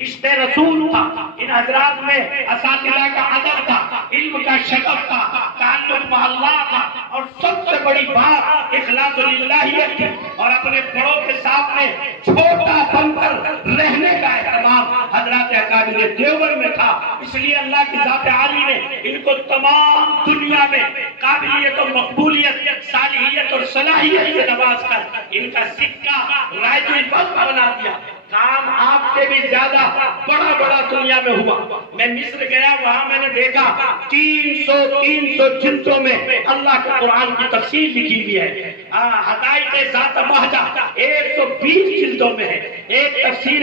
عشق رسول تھا، ان حضرات میں اساتذہ کا ادب تھا، علم کا شغف تھا، تعلق با اللہ تھا، اور سب سے بڑی بات اخلاص للہیت تھی، اور اپنے بڑوں کے سامنے چھوٹا بن کر رہنے کا اہتمام حضرات اکابر دیوبند میں تھا۔ اس لیے اللہ کی ذات عالی نے ان کو تمام دنیا میں قابلیت اور مقبولیت، صالحیت اور صلاحیت سے نواز کر ان کا سکہ رائج الوقت بنا دیا۔ کام آپ سے بھی زیادہ بڑا دنیا میں ہوا۔ میں مصر گیا، وہاں میں نے دیکھا 300 جلدوں میں اللہ کے قرآن کی تفسیر لکھی ہوئی ہے۔ حدائق ذات بہجہ 120 جلدوں میں ہے۔ ایک تفسیر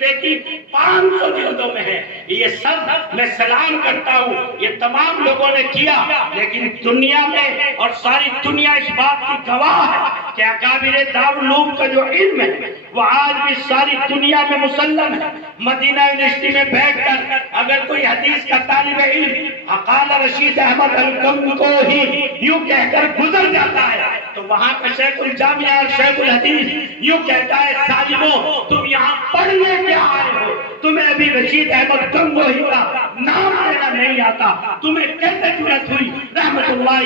دیکھی 500 جلدوں میں ہے۔ یہ سب میں سلام کرتا ہوں، یہ تمام لوگوں نے کیا، لیکن دنیا میں اور ساری دنیا اس بات کی گواہ ہے کہ اکابر دارالعلوم کا جو علم ہے وہ آج بھی ساری دنیا میں مسلم ہے۔ مدینہ یونیورسٹی میں بیٹھ کر اگر کوئی حدیث کا طالب علم قال رشید احمد الکم کو ہی یوں کہہ کر گزر جاتا ہے تو وہاں کا شیخ الجامعہ اور شیخ الحدیث یوں کہتا ہے ظالمو تم یہاں پڑھنے کیا آئے ہو؟ تمہیں ابھی رشید احمد گنگوہی کا نام لینا نہیں آتا، تمہیں کیسے جرأت ہوئی رحمت اللہ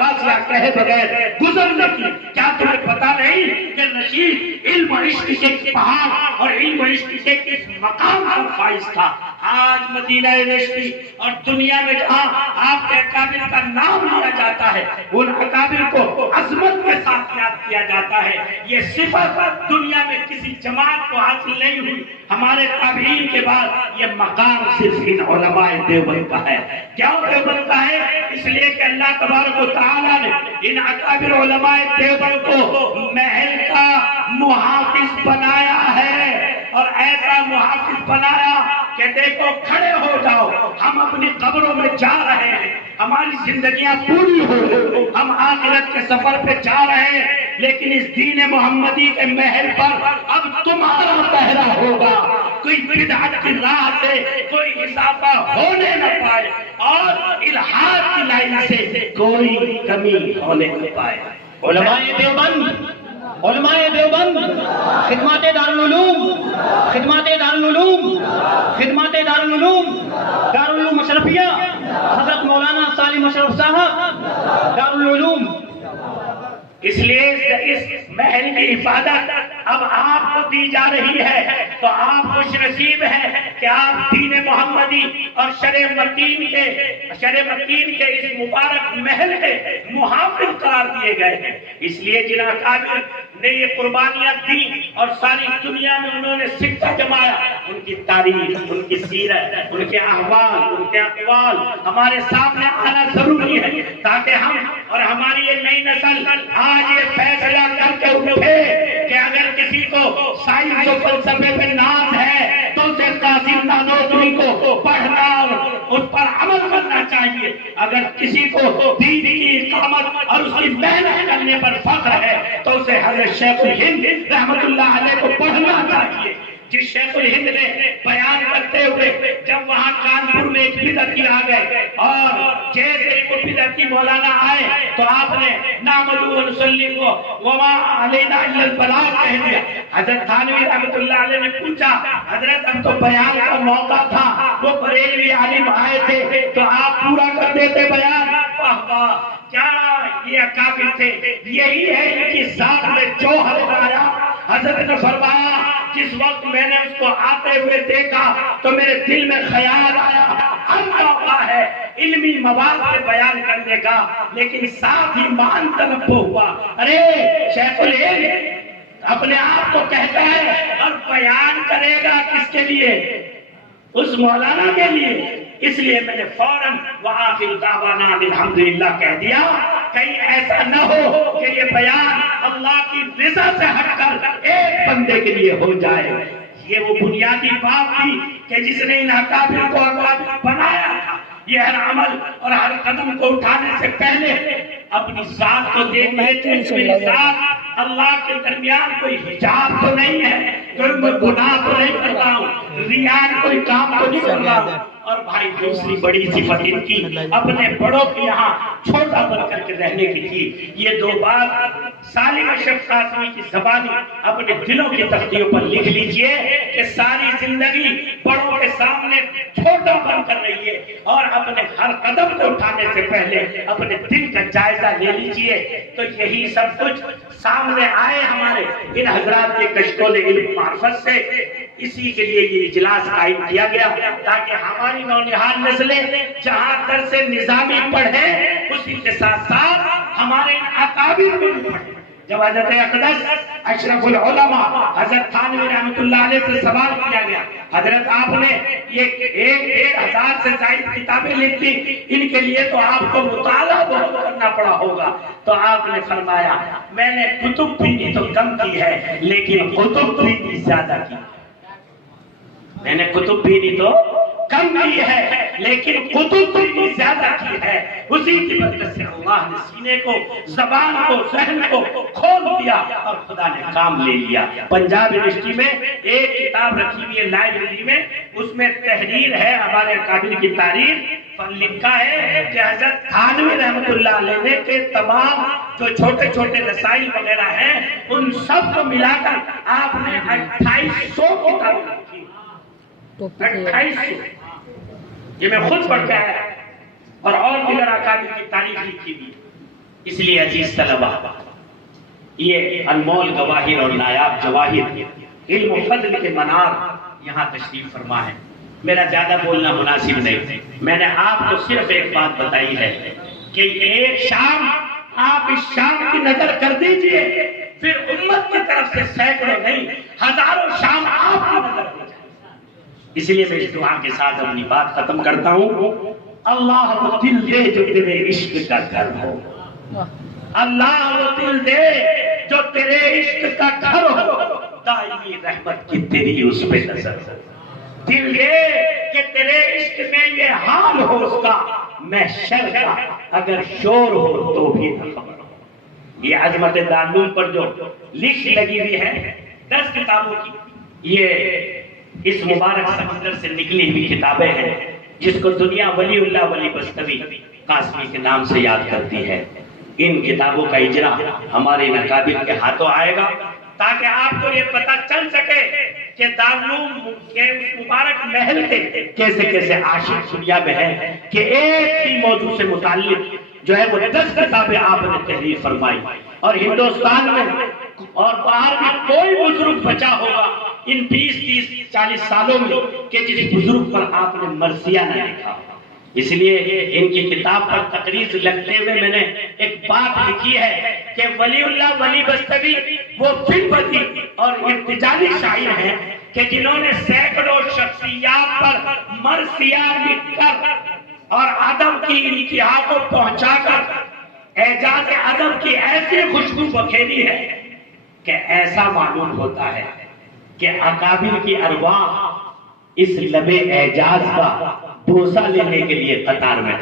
واسعہ کہے بغیر گزرنے کی؟ کیا تمہیں پتا نہیں کہ رشید علم و عشق سے کس پہاڑ اور علم و عشق سے کس مقام پر فائز تھا؟ آج مدینہ یونیورسٹی اور دنیا میں جہاں آپ کے اکابر کا نام لیا جاتا ہے، ان اکابر کو عظمت کے ساتھ یاد کیا جاتا ہے۔ یہ صفت دنیا میں کسی جماعت کو حاصل نہیں ہوئی۔ ہمارے تابعین کے بعد یہ مقام صرف ان علماء دیوبند کا ہے۔ کیا دیوبند کا ہے؟ اس لیے کہ اللہ تبارک و تعالیٰ نے ان اکابر علماء دیوبند کو محل کا محافظ بنایا ہے، اور ایسا محافظ بنایا کہ دیکھو کھڑے ہو جاؤ، ہم اپنی قبروں میں جا رہے ہیں، ہماری زندگیاں پوری ہو گئی، ہم آخرت کے سفر پہ جا رہے ہیں، لیکن اس دین محمدی کے محل پر اب تمہارا پہرا ہوگا۔ کوئی بدعت کی راہ سے کوئی اضافہ ہونے نہ پائے، اور الحاد کی لائن سے کوئی کمی ہونے نہ پائے۔ علماء دیوبند خدمات دارالعلوم مشرفیہ، حضرت مولانا سالم اشرف صاحب دارالعلوم۔ اس لیے اس محل کی حفاظت اب آپ کو دی جا رہی ہے، تو آپ خوش نصیب ہیں کہ آپ دین محمدی اور شرع متین کے اس مبارک محل کے محافظ قرار دیے گئے ہیں۔ اس لیے جن اکابر نے یہ قربانیاں دی اور ساری دنیا میں انہوں نے سکہ جمایا، ان کی تاریخ، ان کی سیرت، ان کے احوال، ان کے اقوال ہمارے سامنے آنا ضروری ہے، تاکہ ہم اور ہماری یہ نئی نسل آج یہ فیصلہ کر کے اٹھے کہ اگر کسی کو سائنس و فلسفے پہ ناز ہے تو اسے قاسم نانوتوی کو پڑھنا اور اس پر عمل کرنا چاہیے۔ اگر کسی کو دین کی اقامت اور اس کی محنت کرنے پر فخر ہے تو اسے حضرت شیخ الہند رحمت اللہ علیہ کو پڑھنا چاہیے۔ جس شیخ الہند نے بیان کرتے ہوئے جب وہاں کانپور میں ایک بدعتی آ گئے، اور جیسے وہ بدعتی مولانا آئے تو آپ نے نحمدہ و نصلی کو وما علینا الا البلاغ کہہ دیا۔ حضرت تھانوی رحمت اللہ علیہ نے پوچھا حضرت اب تو بیان کا موقع تھا، وہ بریلوی عالم آئے تھے تو آپ پورا کر دیتے بیان۔ واہ واہ، کیا یہ اکابر تھے، یہی ہے ان کی ذات میں جوہر آیا۔ حضرت نے فرمایا جس وقت میں نے اس کو آتے ہوئے دیکھا تو میرے دل میں خیال آیا ہر موقع ہے علمی مواد سے بیان کرنے کا، لیکن ساتھ ہی مان تنبہ ہوا، ارے شیخ الہند اپنے آپ کو کہتا ہے اور بیان کرے گا کس کے لیے؟ اس مولانا کے لیے۔ اس لیے میں نے فوراً وآخر دعوانا الحمدللہ کہہ دیا، کہیں ایسا نہ ہو کہ یہ بیان اللہ کی رضا سے ہٹ کر ایک بندے کے لیے ہو جائے۔ یہ وہ بنیادی بات تھی کہ جس نے ان اکابر کو اکابر بنایا تھا۔ یہ ہر عمل اور ہر قدم کو اٹھانے سے پہلے اپنی ذات کو دیکھنے کہ میری ذات اللہ کے درمیان کوئی حجاب تو نہیں ہے، کوئی گناہ تو نہیں کرتا ہوں، ریاء کوئی کام تو نہیں کر رہا ہوں، اور بھائی دوسری بڑی صفت ان کی اپنے بڑوں کے یہاں چھوٹا بن کر کے رہنے کی تھی. یہ دو بات سالم اشرف قاسمی کی زبانی اپنے دلوں کی تختیوں پر لکھ لیجئے کہ ساری زندگی بڑوں کے سامنے چھوٹا بن کر رہیے اور اپنے ہر قدم کو اٹھانے سے پہلے اپنے دل کا جائزہ لے لیجئے. تو یہی سب کچھ سامنے آئے ہمارے ان حضرات کے کشکول علم معرفت سے. اسی کے لیے یہ اجلاس قائم کیا گیا تاکہ ہماری نونہال نسلیں جہاں درس نظامی پڑھیں اسی کے ساتھ ساتھ ہمارے اکابر کو بھی پڑھیں. جب حضرت اقدس اشرف العلماء حضرت تھانوی رحمۃ اللہ علیہ سے سوال کیا گیا حضرت آپ نے یہ 1,500 سے زائد کتابیں لکھی ان کے لیے تو آپ کو مطالعہ بہت کرنا پڑا ہوگا. تو آپ نے فرمایا میں نے کتب بھی تو کم کی ہے لیکن کتب بھی زیادہ کی. میں نے کتب بھی تو کم کی ہے لیکن کتب بھی زیادہ کی ہے. اسی کی برکت سے اللہ نے سینے کو زبان کو ذہن کو کھول دیا اور خدا نے کام لے لیا. پنجاب یونیورسٹی میں ایک کتاب رکھی ہوئی ہے لائبریری میں, اس میں تحریر ہے ہمارے اکابر کی تاریخ پر لکھا ہے کہ حضرت تھانوی رحمۃ اللہ علیہ کے تمام جو چھوٹے چھوٹے رسائل وغیرہ ہیں ان سب کو ملا کر آپ نے 2800 کتابیں لکھی. 2800 یہ میں خود پڑھ کے آیا اور دیگر اکابر کی تاریخ لکھی بھی. اس لیے عزیز طلبہ یہ انمول گواہر اور نایاب جواہر علم و فضل کے منار یہاں تشریف فرما ہے. میرا زیادہ بولنا مناسب نہیں, میں نے آپ کو صرف ایک بات بتائی ہے کہ ایک شام آپ اس شام کی نظر کر دیجئے پھر امت کی طرف سے سینکڑوں نہیں ہزاروں شام آپ کی نظر کر. اس لیے میں اس دعا کے ساتھ اپنی بات ختم کرتا ہوں. اللہ وہ دل دے جو تیرے عشق کا گھر ہو, اللہ وہ دل دے جو تیرے عشق کا گھر ہو, دائمی رحمت کی تیری اس پہ نظر ہو. دل دے کہ تیرے عشق میں یہ حال ہو اس کا محشر کا اگر شور ہو تو بھی نہ خبر ہو. یہ عظمت دارالعلوم پر جو لکھ لگی ہوئی ہے 10 کتابوں کی, یہ اس مبارک سمندر سے نکلی ہوئی کتابیں ہیں جس کو دنیا ولی اللہ ولی بستوی قاسمی کے نام سے یاد کرتی ہے. ان کتابوں کا اجرا ہمارے اکابر کے ہاتھوں آئے گا تاکہ آپ کو یہ پتہ چل سکے کہ دارالعلوم کے مبارک محل کے کیسے کیسے عاشق دنیا میں ہیں کہ ایک ہی موضوع سے متعلق جو ہے وہ 10 کتابیں آپ نے تحریر فرمائی. اور ہندوستان میں اور باہر میں کوئی بزرگ بچا ہوگا ان 20 30 40 سالوں میں کہ جس بزرگ پر آپ نے مرثیہ نہ لکھا. اس لیے ان کی کتاب پر تقریر لگتے ہوئے میں نے ایک بات لکھی ہے کہ ولی اللہ ولی بستوی وہ فلبتی اور ارتجالی شاعر ہیں کہ جنہوں نے سینکڑوں شخصیات پر مرثیہ لکھ کر اور ادب کی انتہا کو پہنچا کر اعجاز ادب کی ایسی خوشبو بکھیری ہے کہ ایسا معلوم ہوتا ہے کہ اکابر کی ارواح اس لبے اعجاز کا بوسہ لینے کے لیے قطار میں